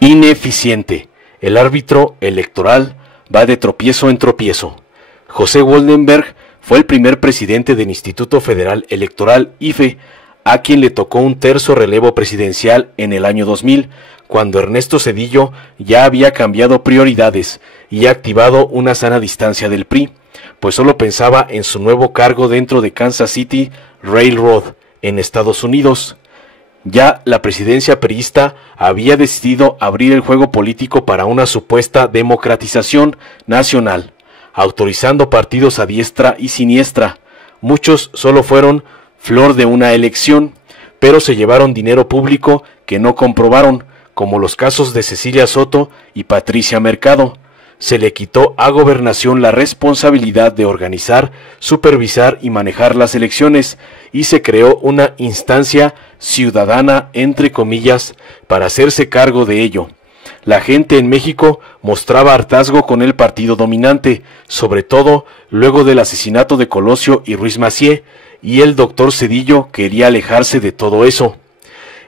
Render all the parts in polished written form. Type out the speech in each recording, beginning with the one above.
Ineficiente. El árbitro electoral va de tropiezo en tropiezo. José Woldenberg fue el primer presidente del Instituto Federal Electoral IFE, a quien le tocó un terzo relevo presidencial en el año 2000, cuando Ernesto Zedillo ya había cambiado prioridades y activado una sana distancia del PRI, pues solo pensaba en su nuevo cargo dentro de Kansas City Railroad, en Estados Unidos. Ya la presidencia priista había decidido abrir el juego político para una supuesta democratización nacional, autorizando partidos a diestra y siniestra. Muchos solo fueron flor de una elección, pero se llevaron dinero público que no comprobaron, como los casos de Cecilia Soto y Patricia Mercado. Se le quitó a Gobernación la responsabilidad de organizar, supervisar y manejar las elecciones, y se creó una instancia ciudadana, entre comillas, para hacerse cargo de ello. La gente en México mostraba hartazgo con el partido dominante, sobre todo luego del asesinato de Colosio y Ruiz Massieu, y el doctor Zedillo quería alejarse de todo eso.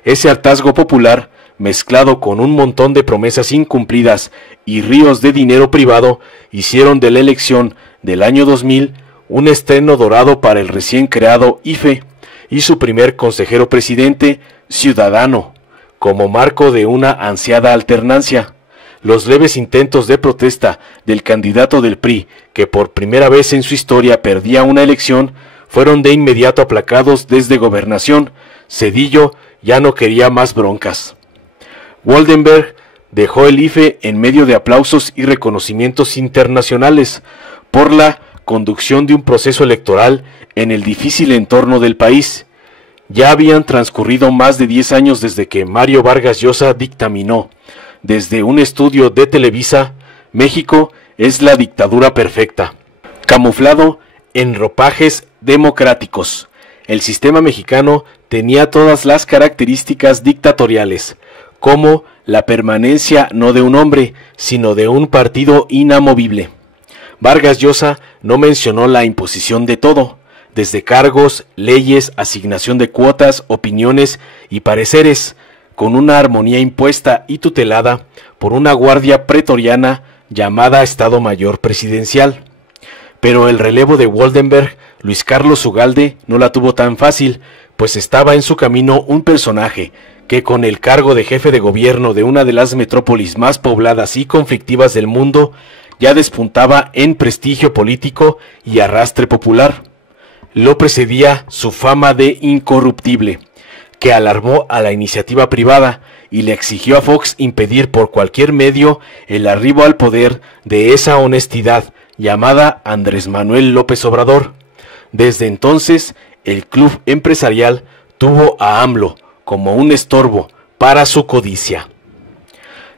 Ese hartazgo popular, mezclado con un montón de promesas incumplidas y ríos de dinero privado, hicieron de la elección del año 2000 un estreno dorado para el recién creado IFE y su primer consejero presidente, ciudadano, como marco de una ansiada alternancia. Los leves intentos de protesta del candidato del PRI, que por primera vez en su historia perdía una elección, fueron de inmediato aplacados desde Gobernación. Zedillo ya no quería más broncas. Woldenberg dejó el IFE en medio de aplausos y reconocimientos internacionales por la conducción de un proceso electoral en el difícil entorno del país. Ya habían transcurrido más de 10 años desde que Mario Vargas Llosa dictaminó, desde un estudio de Televisa, México es la dictadura perfecta, camuflado en ropajes democráticos. El sistema mexicano tenía todas las características dictatoriales, como la permanencia no de un hombre, sino de un partido inamovible. Vargas Llosa no mencionó la imposición de todo, desde cargos, leyes, asignación de cuotas, opiniones y pareceres, con una armonía impuesta y tutelada por una guardia pretoriana llamada Estado Mayor Presidencial. Pero el relevo de Woldenberg, Luis Carlos Ugalde, no la tuvo tan fácil, pues estaba en su camino un personaje que, con el cargo de jefe de gobierno de una de las metrópolis más pobladas y conflictivas del mundo, ya despuntaba en prestigio político y arrastre popular. Lo precedía su fama de incorruptible, que alarmó a la iniciativa privada y le exigió a Fox impedir por cualquier medio el arribo al poder de esa honestidad llamada Andrés Manuel López Obrador. Desde entonces, el club empresarial tuvo a AMLO como un estorbo para su codicia.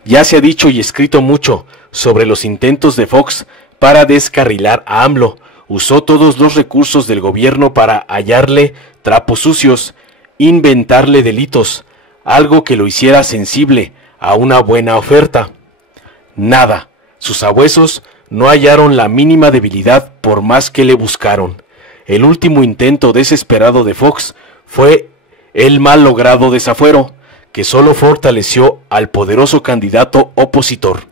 Ya se ha dicho y escrito mucho sobre los intentos de Fox para descarrilar a AMLO. Usó todos los recursos del gobierno para hallarle trapos sucios, inventarle delitos, algo que lo hiciera sensible a una buena oferta. Nada, sus sabuesos no hallaron la mínima debilidad por más que le buscaron. El último intento desesperado de Fox fue el mal logrado desafuero, que solo fortaleció al poderoso candidato opositor.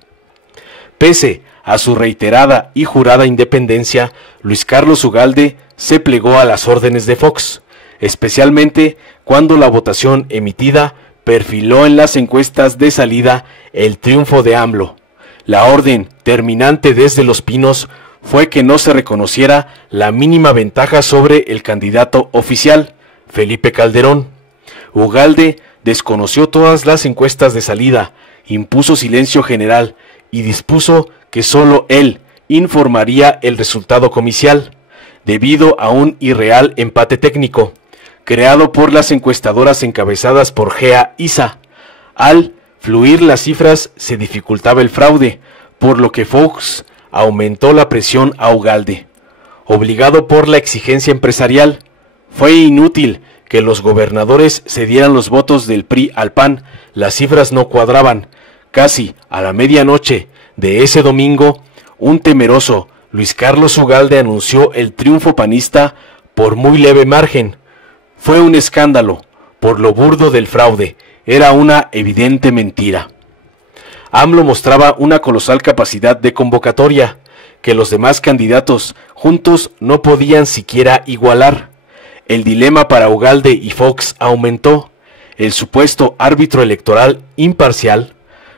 Pese a su reiterada y jurada independencia, Luis Carlos Ugalde se plegó a las órdenes de Fox, especialmente cuando la votación emitida perfiló en las encuestas de salida el triunfo de AMLO. La orden terminante desde Los Pinos fue que no se reconociera la mínima ventaja sobre el candidato oficial, Felipe Calderón. Ugalde desconoció todas las encuestas de salida, impuso silencio general y dispuso que solo él informaría el resultado comicial, debido a un irreal empate técnico, creado por las encuestadoras encabezadas por Gea Isa. Al fluir las cifras se dificultaba el fraude, por lo que Fox aumentó la presión a Ugalde. Obligado por la exigencia empresarial, fue inútil que los gobernadores cedieran los votos del PRI al PAN, las cifras no cuadraban. Casi a la medianoche de ese domingo, un temeroso Luis Carlos Ugalde anunció el triunfo panista por muy leve margen. Fue un escándalo, por lo burdo del fraude, era una evidente mentira. AMLO mostraba una colosal capacidad de convocatoria, que los demás candidatos juntos no podían siquiera igualar. El dilema para Ugalde y Fox aumentó. El supuesto árbitro electoral imparcial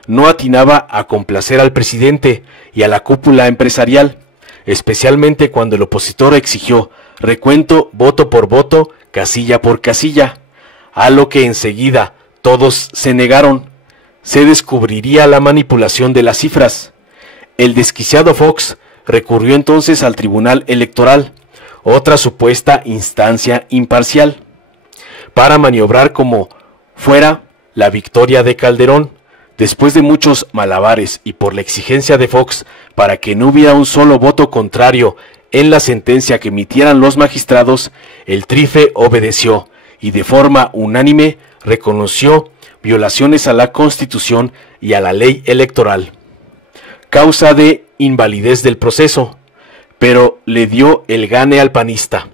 no atinaba a complacer al presidente y a la cúpula empresarial, especialmente cuando el opositor exigió recuento voto por voto, casilla por casilla, a lo que enseguida todos se negaron. Se descubriría la manipulación de las cifras. El desquiciado Fox recurrió entonces al Tribunal Electoral, otra supuesta instancia imparcial, para maniobrar como fuera la victoria de Calderón. Después de muchos malabares y por la exigencia de Fox para que no hubiera un solo voto contrario en la sentencia que emitieran los magistrados, el TRIFE obedeció y de forma unánime reconoció violaciones a la Constitución y a la ley electoral, causa de invalidez del proceso, pero le dio el gane al panista,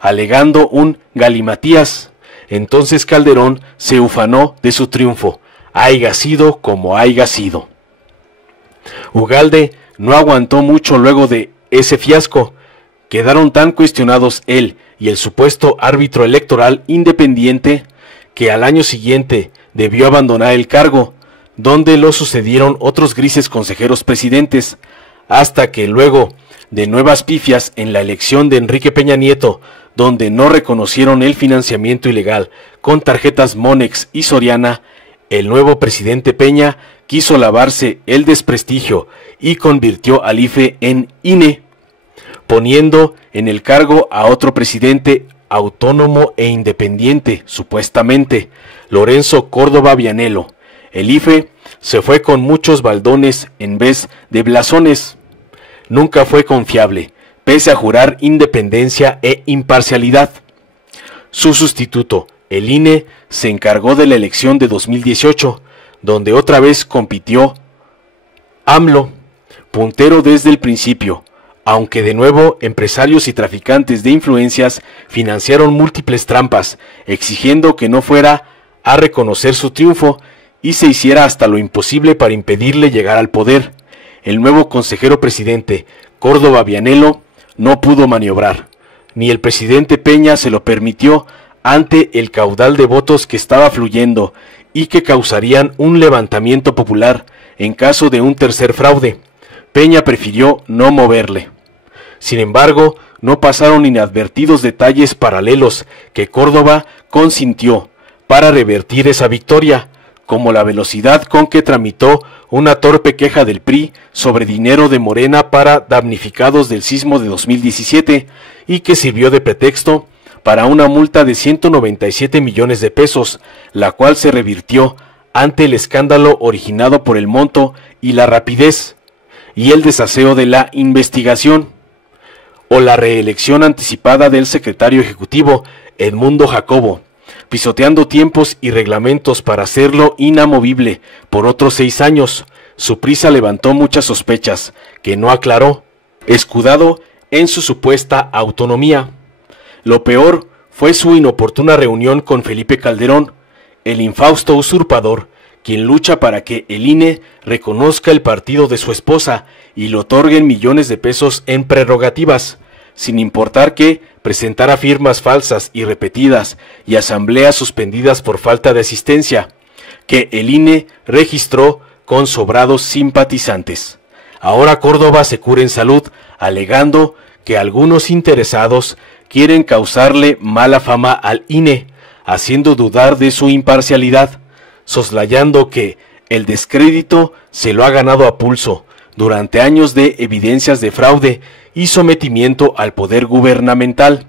alegando un galimatías. Entonces Calderón se ufanó de su triunfo, haiga sido como haiga sido. Ugalde no aguantó mucho luego de ese fiasco. Quedaron tan cuestionados él y el supuesto árbitro electoral independiente que al año siguiente debió abandonar el cargo, donde lo sucedieron otros grises consejeros presidentes, hasta que luego de nuevas pifias en la elección de Enrique Peña Nieto, donde no reconocieron el financiamiento ilegal con tarjetas Monex y Soriana, el nuevo presidente Peña quiso lavarse el desprestigio y convirtió al IFE en INE, poniendo en el cargo a otro presidente autónomo e independiente, supuestamente, Lorenzo Córdoba Vianello. El IFE se fue con muchos baldones en vez de blasones. Nunca fue confiable, pese a jurar independencia e imparcialidad. Su sustituto, el INE, se encargó de la elección de 2018, donde otra vez compitió AMLO, puntero desde el principio, aunque de nuevo empresarios y traficantes de influencias financiaron múltiples trampas, exigiendo que no fuera a reconocer su triunfo y se hiciera hasta lo imposible para impedirle llegar al poder. El nuevo consejero presidente, Córdoba Vianello, no pudo maniobrar, ni el presidente Peña se lo permitió ante el caudal de votos que estaba fluyendo y que causarían un levantamiento popular en caso de un tercer fraude. Peña prefirió no moverle. Sin embargo, no pasaron inadvertidos detalles paralelos que Córdoba consintió para revertir esa victoria, como la velocidad con que tramitó una torpe queja del PRI sobre dinero de Morena para damnificados del sismo de 2017 y que sirvió de pretexto para una multa de 197 millones de pesos, la cual se revirtió ante el escándalo originado por el monto y la rapidez y el desaseo de la investigación, o la reelección anticipada del secretario ejecutivo Edmundo Jacobo, pisoteando tiempos y reglamentos para hacerlo inamovible por otros 6 años. Su prisa levantó muchas sospechas que no aclaró, escudado en su supuesta autonomía. Lo peor fue su inoportuna reunión con Felipe Calderón, el infausto usurpador, quien lucha para que el INE reconozca el partido de su esposa y le otorguen millones de pesos en prerrogativas, sin importar que presentara firmas falsas y repetidas y asambleas suspendidas por falta de asistencia, que el INE registró con sobrados simpatizantes. Ahora Córdoba se cura en salud, alegando que algunos interesados quieren causarle mala fama al INE, haciendo dudar de su imparcialidad, soslayando que el descrédito se lo ha ganado a pulso durante años de evidencias de fraude y sometimiento al poder gubernamental.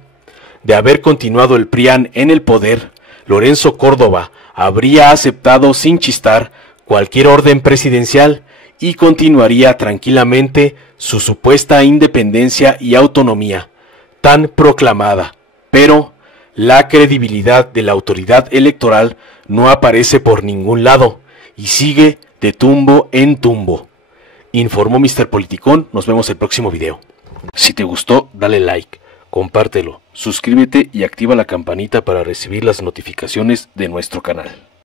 De haber continuado el PRIAN en el poder, Lorenzo Córdoba habría aceptado sin chistar cualquier orden presidencial y continuaría tranquilamente su supuesta independencia y autonomía, tan proclamada, pero la credibilidad de la autoridad electoral no aparece por ningún lado y sigue de tumbo en tumbo. Informó Mr. Politicón, nos vemos el próximo video. Si te gustó, dale like, compártelo, suscríbete y activa la campanita para recibir las notificaciones de nuestro canal.